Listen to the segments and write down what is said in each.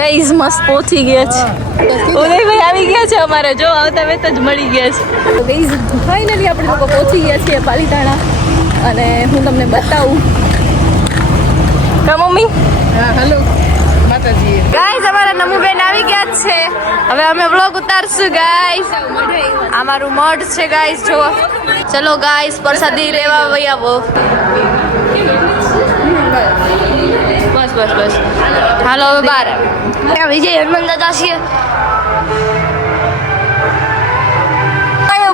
Guys મસ્ત પહોંચી ગયા છે. ઉદયભાઈ આવી ગયા છે અમારે, જો આવતા વેત જ મળી ગયા છે. ગાઈઝ ફાઇનલી આપણે લોકો પહોંચી ગયા છીએ પાલીતાણા અને હું તમને બતાવું. કા મમ્મી? હા હેલો માતાજી. ગાઈઝ અમારા નમુબેન આવી ગયા છે. હવે અમે વ્લોગ ઉતારશું ગાઈઝ. અમારું મઢ છે ગાઈઝ, જો. ચલો ગાઈઝ પ્રસાદી લેવા વઈ આવો. બસ બસ બસ હાલો હવે બાર. વિજય હનુમાન દાદા છે.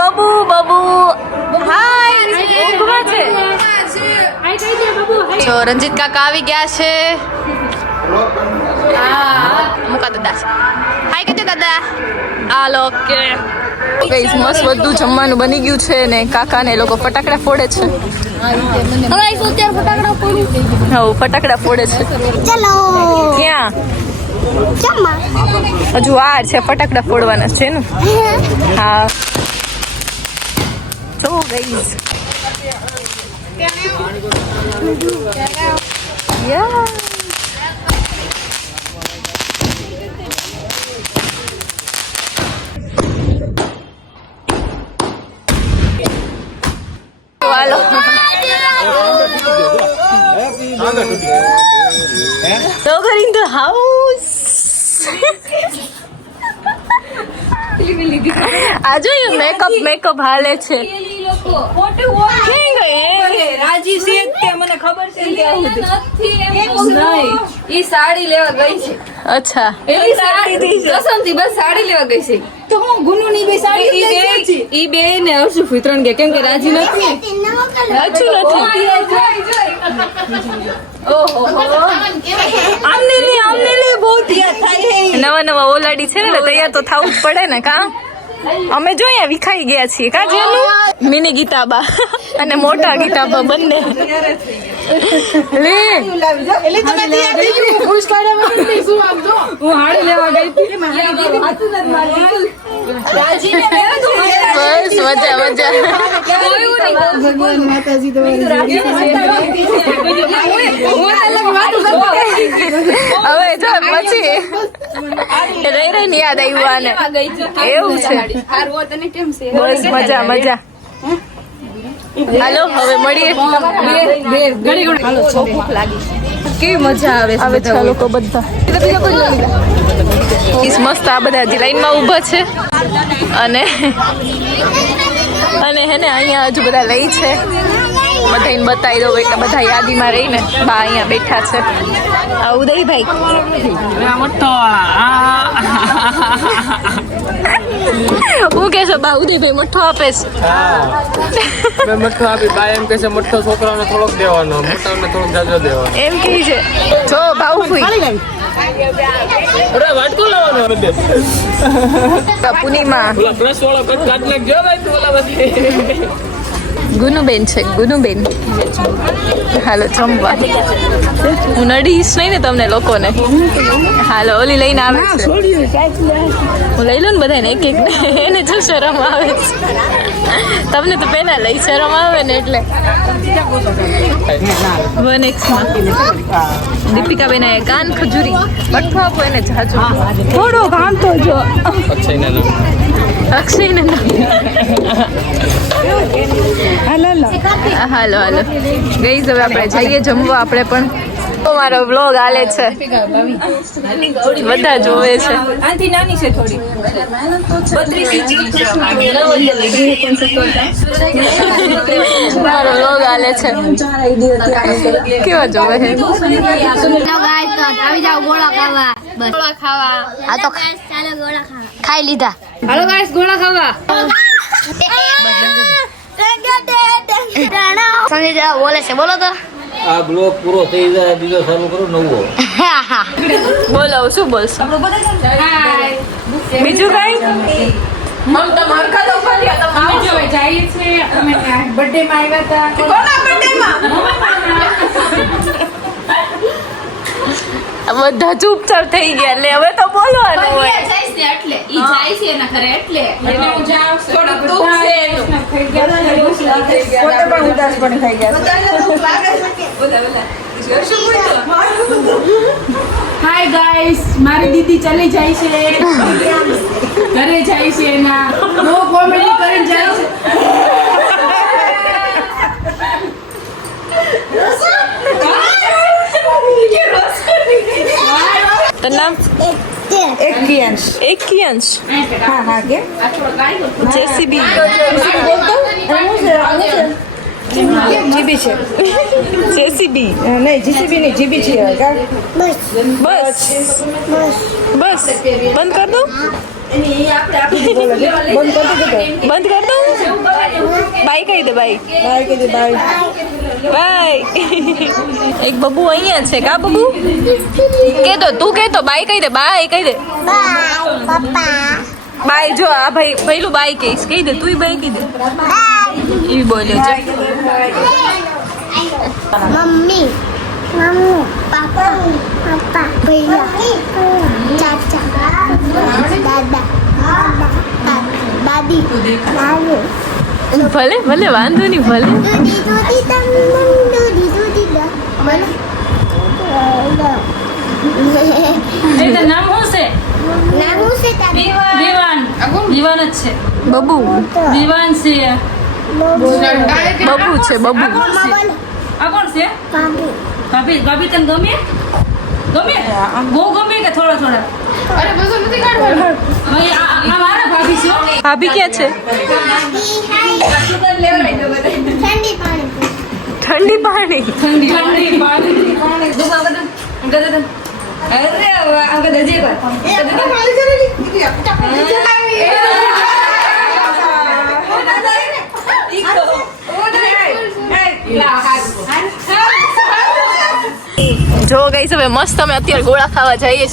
બાબુ બાબુ હાય. ઊંઘવા છે. જો રંજીત કાકા આવી ગયા છે. મુકા દાદા હાય કીધું દાદા. હાલો ઓકે ગાઈસ મસ્ત બધું જમવાનું બની ગયું છે ને કાકા ને લોકો ફટાકડા ફોડે છે. ફટાકડા ફોડે છે. ચલો ક્યાં હજુ વાર છે, ફટાકડા ફોડવાના છે ને. હા તો ગાઈસ યા વાલો Dogger in the house. આ જોયું મેકઅપ હાલે છે. રાજી છે તે મને ખબર છે કે નહીં ઈ સાડી લેવા ગઈ છે. અચ્છા એની સાડી કસમથી બસ સાડી લેવા ગઈ છે. તો હું ગુનુ ની બે સાડી ઈ બે ને હર્ષુ ત્રણ કે કેમ કે રાજી નથી. સાચું નથી. ઓહો આમને લે બહુ તૈયાર થાય હે. નવા ઓલાડી છે ને તૈયાર તો થવું જ પડે ને. કા અમે જોઈએ વિખાઈ ગયા છીએ. કા જેનું મિની ગીતાબા અને મોટા ગીતાબા બંને લે. એટલે તમે તૈયાર થઈ ગઈ ખુશ કાઢવા માટે શું આમ જો હું હાડી લેવા ગઈ હતી રાજી ને મેં તો બસ મજા ભગવાન માતાજી તમારી હવે જો પછી રહી યાદ આવ્યું આને. એવું છે. બસ મજા હાલો હવે મળીએ. ભૂખ લાગી. કેવી મજા આવે છે લોકો બધા. મસ્ત આ બધા હજી લાઈનમાં ઊભા છે અને હે ને અહીંયા હજુ બધા લઈ છે. બધાને બતાવી દઉં એટલે બધા યાદીમાં રહીને બા અહીંયા બેઠા છે. આ ઉદયભાઈ હું કેશો બા? ઉદયભાઈ મઠ્ઠો આપે છે. મઠ્ઠો આપી બા એમ કે છે મઠ્ઠો છોકરાઓને થોડોક દેવાનો, મોટાઓને થોડોક જાજો દેવાનો એમ કે છે. જો ભાવ ફૂઈ અરે વાટકો લાવવાનો પૂર્ણિમા બ્રશ વાળો કટ કાટ નાખજો ભાઈ તું ઓલા બધી. ગુનુબેન છે ગુનુબેન. હાલો જમવા. હું નડીશ નહીં ને તમને લોકોને. હાલો ઓલી લઈને આવે છે. હું લઈ લઉં ને બધાને એક એને જો શરમ આવે છે. તમને તો પેલા લઈ શરમ આવે ને એટલે 1x માં દીપિકાબેન આયા કાન ખજૂરી બઠ્ઠો આપો એને જાજો. થોડો કામ તો જો અક્ષયને હાલો ગઈ હવે આપણે જઈએ જમવા. આપણે પણ મારો વ્લોગ હાલે છે, બધા જોવે છે. આથી નાની છે થોડી મારો વ્લોગ હાલે છે. કેવા જોવે છે? આવી જાવ ગોળા ખાવા. બસ ગોળા ખાવા. હા તો ચાલો ગોળા ખાવા. ખાઈ લીધા. હાલો ગાઈસ ગોળા ખાવા. સંજય બોલે છે, બોલો તો. આ બ્લોક પૂરો થઈ જાય બીજો ચાલુ કરો નવો. બોલો શું બોલશો? બીજું કઈ બર્થડે માં આવ્યા હતા. બધા ચૂપચાપ થઈ ગયા. એટલે હવે તો બોલવાનું હોય. એટલે ઈ જાય છે એના ઘરે એટલે હું જાવ થોડું દુખ છે એનું થઈ ગયા પોતે પણ ઉદાસ પણ થઈ ગયા બધાને દુખ લાગે છે બધા હાય ગાઈસ, મારી દીદી ચલી જાય છે, ઘરે જાય છે એના, બહુ કોમેડી કરીને જાય છે. તારું નામ એकियांश જેસીબી જેસીબી નહીં જીસીબી નહીં જીબી છે બસ બસ બંધ કર દઉં બંધ કર દઉં બાય કહી દે બાય બાય કે બાય બાય એક બબુ અહીંયા છે કા બબુ કે દો તું કે તો બાય કહી દે બાય કહી દે બાય જો આ ભાઈ પહેલું બાય કહીશ કહી દે તું બાય કહી દે એ બોલ્યો છે मम्मी मम्मी पापा पापा भैया चाचा दादा दादी दादी ભલે ભલે વાંધો નહીં ભલે દૂધી દૂધી દમ દૂધી દૂધી દમ બોલો એનું નામ શું છે? નામ શું છે તારું વિવાન. વિવાન જ છે. બબુ વિવાન છે. બબુ છે બબુ મમ્મા બોલો આ કોણ છે? પાપી ભાભી. ભાભી તને ગમે? ગમે? બહુ ગમે કે થોડા થોડા? અરે બધું નથી કાઢવાનું. ભાઈ આ મારા ભાભી છે. ભાભી ક્યાં છે ઠંડી પાણી ઠંડી પાણી ઠંડી પાણી. દુખા બધા. ગદા. અરે આ ગદા જે કર. જો ગઈ હવે મસ્ત અમે અત્યારે ગોળા ખાવા જઈએ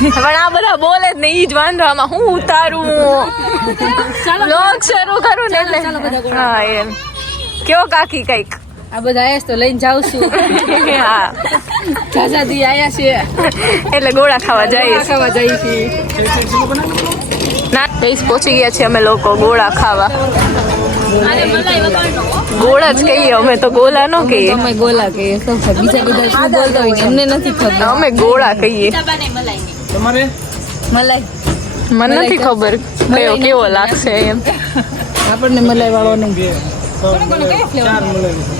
પણ આ બધા બોલે જ નહીં ઈ જ વાંધો આમાં હું ઉતારું વ્લોગ શરૂ કરું ને એટલે હા એમ કયો કાકી કઈક આ બધા આયા તો લઈને જાઉં છું. હા ચાચાજી આયા છે. એટલે ગોળા ખાવા જઈએ ખાવા જઈએ છીએ. ના ગઈસ પહોંચી ગયા છીએ અમે લોકો ગોળા ખાવા ગોળા જ કહીએ અમે તો ગોલા ન કહીએ અમે ગોલા કહીએ. બીજા બધા શું બોલતા હોય અમને નથી ખબર. અમે ગોળા કહીએ તમારે મલાઈ. મને નથી ખબર કયો કેવો લાગશે એમ આપણને મલાઈ વાળો નહીં.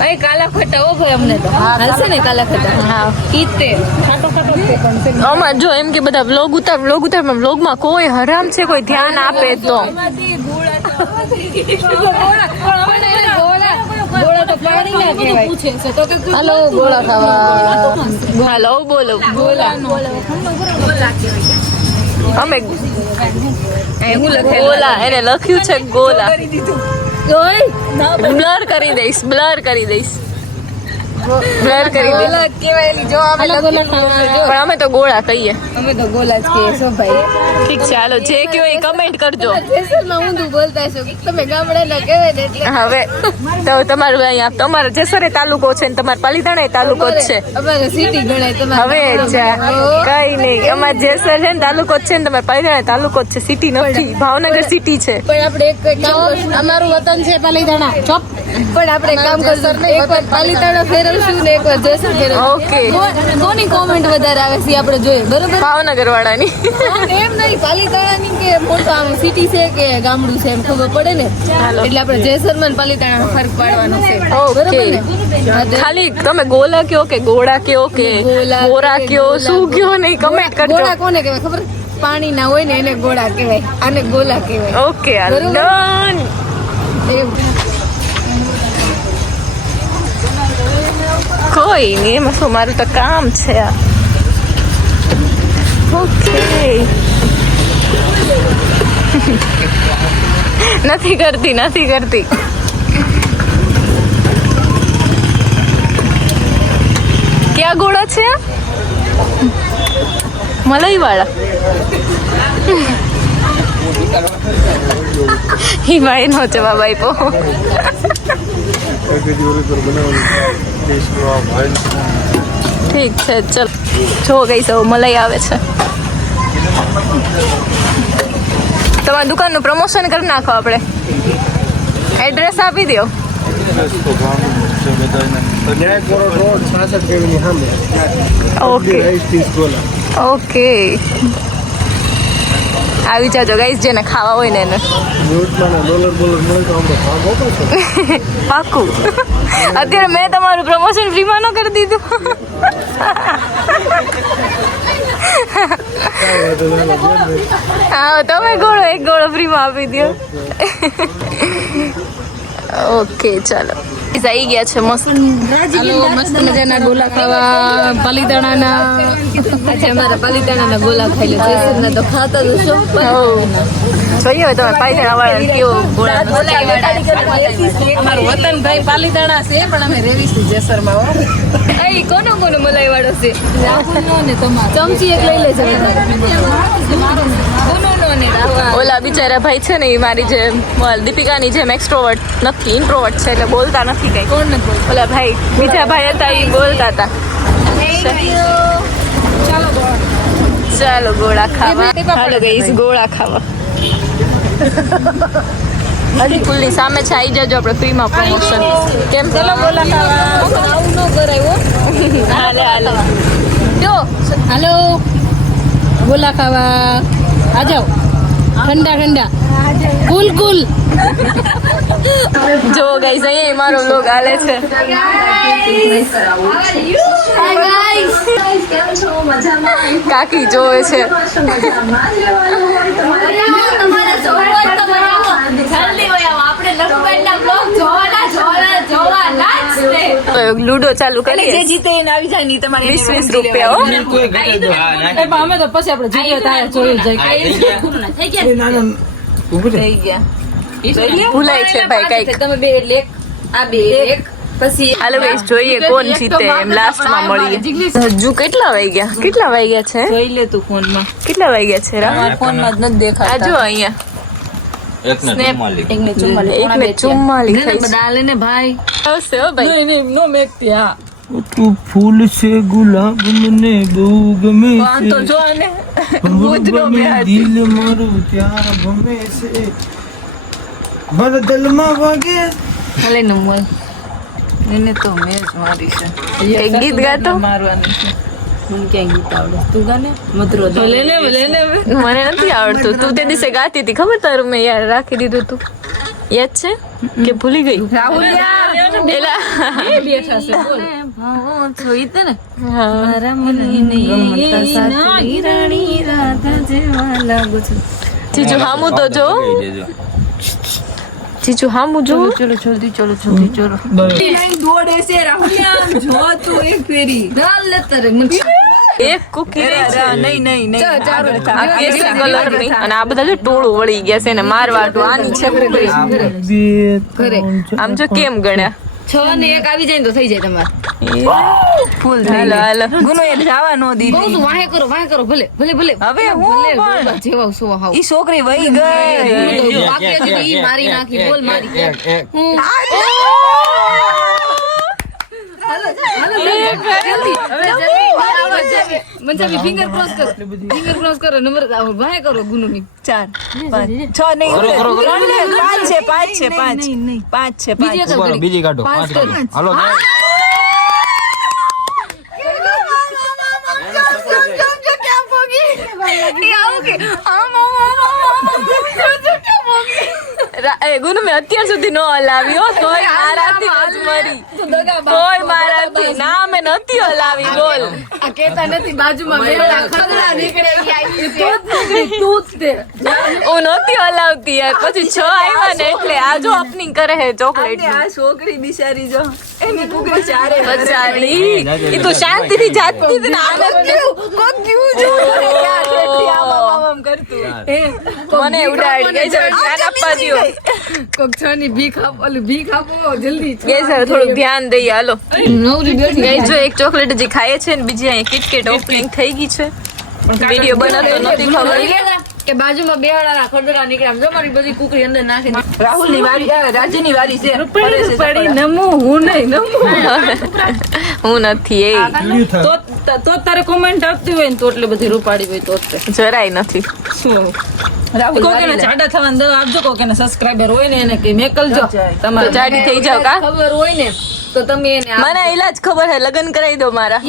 અહીં કાલા ખટા હો ભાઈ અમને તો હાલશે ને કાલા ખટા. હા ઈતે ખાટો ખાટો છે પણ છે. અમાર જો એમ કે બધા વ્લોગ ઉતાર વ્લોગમાં કોઈ હરામ છે કોઈ ધ્યાન આપે તો ગોળા તો પાણી ના કહેવાય. પૂછે છે તો કે હાલો ગોળા ખાવા. હાલો બોલો ગોળા અમે હું લખે ગોલા એને લખ્યું છે ગોલા ઓય બ્લર કરી દઈશ બ્લર કરી દઈશ ગોળા કહેવાય. જો અમે ગોળા ખાવા પણ અમે તો ગોળા કહીએ અમે તો ગોળા જ કહીએ છો ભાઈ. ઠીક છે હાલો જે કયો એ કમેન્ટ કરજો જેસરમાં ઊંધું બોલતા છો તમે ગામડાના કહેવાય ને એટલે હવે તો તમારું અહીંયા તમારા જેસરે તાલુકો છે ને તમારા પાલીતાણા તાલુકો જ છે અમારે સિટી ગણાય તમારે. હવે કઈ નહીં અમાર જેસર છે ને તાલુકો જ છે ને તમારા પાલીતાણા તાલુકો જ છે સિટી નથી ભાવનગર સિટી છે પણ આપણે એક કામ કરશું. અમારું વતન છે પાલીતાણા. ચોપ. પણ આપણે એક કામ કરશું એકવાર પાલીતાણા ફેરવશું ને એકવાર જેસર ફેરવશું. ઓકે કોની કોમેન્ટ વધારે આવે છે આપણે જોઈએ બરોબર. ભાવનગર વાળાની એમ નહીં પાલીતાણાની કે મોટું આમ સિટી છે કે ગામડું છે એમ ખબર પડે ને એટલે આપણે જેસરમાં ને પાલીતાણા ફરક પાડવાનો છે. ઓકે બરોબર ને? હા, તો ખાલી તમે ગોલા કયો કે ગોળા કયો કે ગોલા ગોરા કયો શું કયો નહીં કમેન્ટ કરજો ગોળા કોને કહેવાય ખબર? પાણી ના હોય ને એને ગોળા કહેવાય આને ગોલા કહેવાય. ઓકે હાલ બરોબર. ડન એવું. કોઈ નહીં એમાં શું મારું તો કામ છે આ ઓકે નથી કરતી ક્યાં ગોળા છે આ? મલાઈ વાળા ઈ ભાઈ નો જવાબ આપ્યો ઠીક છે ચલ જો ગઈ સૌ મલાઈ આવે છે તમારી દુકાનનું પ્રમોશન કરી નાખો આપણે એડ્રેસ આપી દો તો ન્યાય કોરોડ રોડ 66 કેવીની સામે ઓકે રાઈસ 30 ગોલા ઓકે આવી જાજો ગાઈસ, જેને ખાવા હોય ને એને. ન્યૂઝમાં ડોલર મળે તો અમને ભાગ આપો છો. પાકું. અત્યારે મેં તમારું પ્રમોશન ફ્રીમાં ન કરી દીધું. હા, તમે ગોળો એક ગોળો ફ્રીમાં આપી દો. ઓકે ચાલો આવી ગયા છે મસ્ત મસ્ત મજાના ગોલા ખાવા પાલીતાણાના. આજે અમારા પાલીતાણાના ગોલા ખાઈ લે જયસુરના તો ખાતા જ છો. જોઈએ હવે તમે પાયથાણા વાળા કેવો ગોળા. અમારું વતન ભાઈ પાલીતાણા છે પણ અમે રેવીશું જેસરમાં. હો એ કોનો મલાઈ વાળો છે? રાહુલનો ને તમારો ચમચી એક લઈ લેજો. ઓલા બિચારા ભાઈ છે ને, એ મારી જે દીપિકાની જેમ એક્સ્ટ્રોવર્ટ નથી, ઇન્ટ્રોવર્ટ છે, એટલે બોલતા નથી કઈ. કોણ નથી બોલતું? ઓલા ભાઈ બીજા ભાઈ હતા, એ બોલતા હતા. ચાલો ગોળા ખાવા. હાલો ગાઈસ, ગોળા ખાવા. હજી કુલની સામે છે, આવી જજો આપણે ફ્રીમાં પ્રમોશન. કેમ? ચાલો ગોળા ખાવા. આવું ન કરાય. હાલે હાલે જો હાલો ગોલા ખાવા આ જાઓ. ઠંડા ઠંડા કુલ કુલ. જો ગાઈસ, અહીંયા મારો વ્લોગ હાલે છે. કાકી જોવે છે. લૂડો ચાલુ કરીએ. જે જીતે એને આવી જાય ની તમારે 20 રૂપિયા. અમે તો પછી આપણે જીત્યો તારે જોયું જાય. થઈ ગયા ભૂલાય છે ભાઈ કઈક. તમે બે એટલે એક આ બે એક પછી હાલો ગાઈસ, જોઈએ કોણ જીતે એમ લાસ્ટમાં મળીએ. હજુ કેટલા વાગ્યા છે? જોઈ લે તું ફોનમાં. કેટલા વાગ્યા છે રા? ફોનમાં જ નથી આ દેખાતા. જો અહીંયા એકને 1:44 થઈ છે. ડાલે ને ભાઈ. આવશે હો ભાઈ. નહીં નો મેકતી. હા તું ફૂલ છે ગુલાબ મને બહુ ગમે વાં તો જો ને બુધનો બે હાથી. દિલ મારું ત્યાં ગમે છે મારા દિલમાં વાગે. ભલે ને મોલ એને તો મેં જ મારી છે. એક ગીત ગાતો. મારવાની છે. મને ક્યાં ગીત આવડે? તું ગાને મધુરો મને નથી આવડતું. તું તે દિવસે ગાતી હતી ખબર? તારું મેં યાર રાખી દીધું તું, યાદ છે કે ભૂલી ગઈ? રાહુલ યાર એલા એ બેઠા છે બોલ. જોઈ તે ને હા. મારા મનની સાથી રાણી રાધા જેવા લાગુ છું. જીજુ હામું તો જો. જીજુ હામું જો. ચલો જલ્દી ચલો દોડે છે રાહુલ યાર જો તું એક ફેરી દાલ લેતા રે મને એક કુકી નહીં આ કેસરી કલરની. અને આ બધા જો ટોળું વળી ગયા છે ને મારવાડું. આની છે કુકરી. કરે આમ જો કેમ ગણ્યા? 6 ને 1 આવી જાય ને તો થઈ જાય તમારે. ફૂલ હાલો હાલો. ગુનો એ જવા નો દીધી. બહુ વાહે કરો ભલે હવે હું પણ જેવા સો હાવ ઈ છોકરી વહી ગઈ. બાકી હતી તો ઈ મારી નાખી બોલ મારી. મંચાવી ફિંગર ક્રોસ કરો નંબર વાહે કરો ગુનો ની 4 5 6 નહીં 5 છે બીજી કાઢો. હાલો ગુનો મેં અત્યાર સુધી નો હલાવ્યો. કોઈ મારાથી ના મેં નથી હલાવી. બોલ. આ કેતા નથી બાજુમાં બેઠા ખગડા નીકળે તું જ તે હું નહોતી હલાવતી યાર. પછી 6 આવ્યા ને એટલે આ જો ઓપનિંગ કરે હે ચોકલેટ. આ છોકરી બિચારી જો એની કુકરી ચારે બચારી એ તો શાંતિથી જાતી હતી ને આનંદ મને ઉડાડી ગઈ. ધ્યાન આપવા દો કોક છની ભીખ આપો જલ્દી. ગઈ સર થોડુંક ધ્યાન દઈએ. હાલો ગઈ જો એક ચોકલેટ હજી ખાઈએ છે ને બીજી અહીંયા કિટકેટ ઓપનિંગ થઈ ગઈ છે. વિડીયો બનાવતો નથી ખબર કે બાજુમાં બેહાડાના ખડરા નીકળ્યા. જો મારી બધી કુકરી અંદર નાખી. રાહુલની વારી આવે, રાજ્યની વારી છે. પડી નમો હું નહીં નમો હું નથી એ તો તારે કોમેન્ટ આપતી હોય ને તો એટલે બધી રૂપાડી હોય તો જરાય નથી. શું રાહુલ કોકેને ચાડા થવાને દવા આપજો. કોકેને સબસ્ક્રાઇબર હોય ને એને કે મેકલજો તો જાડી થઈ જાવ કા ખબર હોય ને તો તમે એને મને ઈલાજ ખબર હે, લગ્ન કરાવી દો મારા.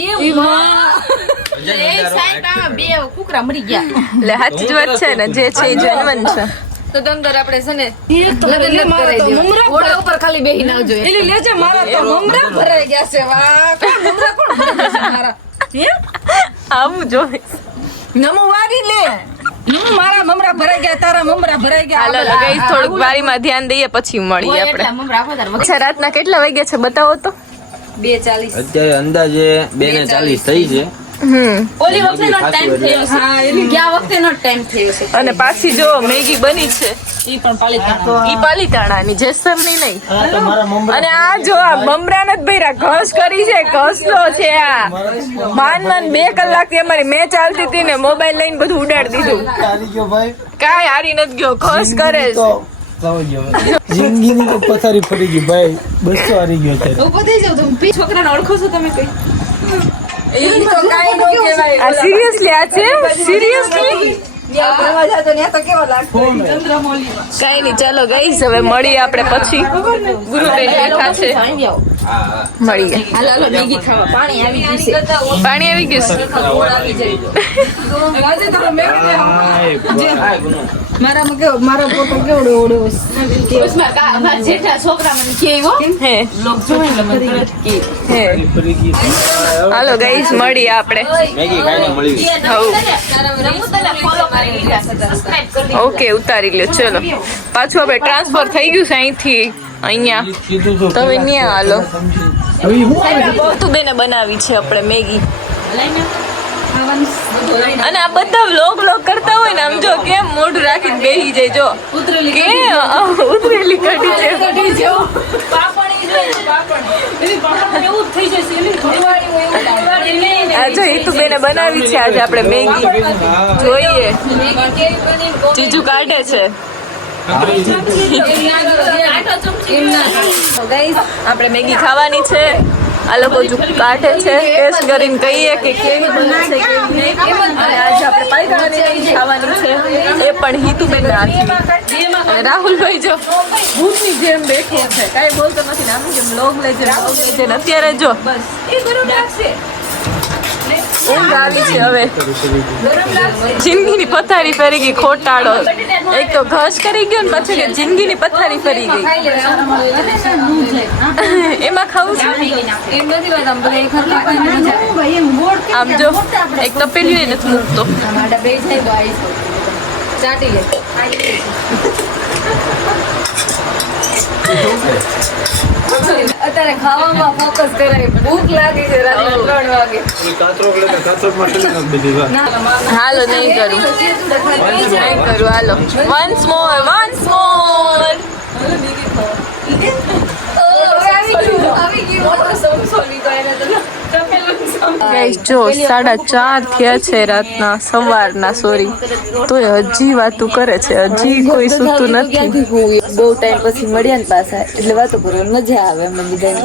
બે કુકરા મરી ગયા. એટલે સાચી જ વાત છે ને, જે છે એ જેન્યુઅન છે. તો તમ તારે આપણે છે ને લગ્ન જ કરાવી દેવા. ઘોડા ઉપર ખાલી બેહીને આવજો. એલી લેજે મારા તો મમરા ભરાઈ ગયા છે વાહ કોણ મમરા કોણ ભરાઈ ગયા છે મારા હે આવું જોઈશ. નમો વારી લે નમો મારા મમરા ભરાઈ ગયા તારા મમરા ભરાઈ ગયા હાલો ગાઈસ, થોડુંક વારીમાં ધ્યાન દઈએ પછી મળીએ આપણે. અચ્છા, રાતના કેટલા વાગ્યા છે બતાવો તો. 2:40. અત્યારે અંદાજે 2:40 થઈ છે. ઓલી વખતેનો ટાઈમ થયો છે. હા, એની ગયા વખતેનો ટાઈમ થયો છે. અને પાછી જો મેગી બની છે, ઈ પાલીતાણાની, જેસરની નહીં. અને આ જો આ મમરા નથી ભર્યા, ઘસ કરી છે, ઘસલો છે આ. માન 2 કલાકથી અમારી મેચ ચાલતી હતી ને મોબાઈલ લઈને બધું ઉડાડી દીધું. કાંઈ હારી નથી ગયો, ઘસ કરે છે. જિંદગીની તો પથારી ફરી ગઈ ભાઈ, 200 હારી ગયો છે. ઉભો થઈ જાવ તમે. છોકરાને ઓળખો છો તમે કઈ? આ સિરિયસલી આ છે, સિરિયસલી. કઈ નહીં, ચાલો ગાઈસ હવે મળીએ આપણે પછી. ગુરુબેન બેઠા છે, મળીએ. હાલો મેગી ખાવા. પાણી આવી ગયું છે. પાણી આવી ગયું છે. ગોળ આવી જાય. રાજે તારો મેગી મારામાં કેવો મારો ફોટો કેવડો ઓડો જેઠા છોકરા મને કે હો હે હે હાલો ગાઈસ, મળીએ આપણે. મેગી ખાઈને મળી ગઈ. ઓકે, ઉતારી લ્યો. ચલો પાછું આપણે ટ્રાન્સફર થઈ ગયું છે અહીંથી અહીંયા. તમે ન્યા હાલો. તું બેને બનાવી છે આપણે મેગી. અને આ બધા વ્લોગ કરતા હોય ને, આમ જો કેમ મોઢું રાખીને બેહી જાય. જો કે ઉતરેલી કઢી છે. આ જો ઈતુ બેને બનાવી છે આજે આપણે મેગી. જોઈએ જીજુ કાઢે છે. ગાઈસ, આપણે મેગી ખાવાની છે. આ લોકો કાઢે છે, ટેસ્ટ કરીને કહીએ કે કેવી બનશે કેવી નહીં. અને આજે આપણે પાલીતાણાની મેગી ખાવાની છે, એ પણ હિતુબેન હાથની. અને રાહુલભાઈ જો ભૂતની જેમ બેઠો છે, કાંઈ બોલતો નથી. નાનું જેમ લોગ લે છે. અત્યારે જો ઊંઘ આવી છે. હવે જિંદગીની પથારી ફરી ગઈ. ખોટાડો એક તો ઘસ કરી ગયો ને પછી કે જિંદગીની પથારી ફરી ગઈ. એમાં ખાવું છે. આમ જો એક તો પેલી નથી મૂકતો. અત્યારે ખાવામાં ફોકસ કરાય. ભૂખ લાગી છે રાતના 3 વાગે. હાલો નહીં કરું, હાલો. વન્સ મોર. ગાઈસ જો 4:30 થયા છે રાતના, સવારના સોરી, તોય હજી વાતું કરે છે. હજી કોઈ સૂતું નથી. બહુ ટાઈમ પછી મળ્યા ને પાછા એટલે વાતો કરવાની મજા આવે અમને બધાને.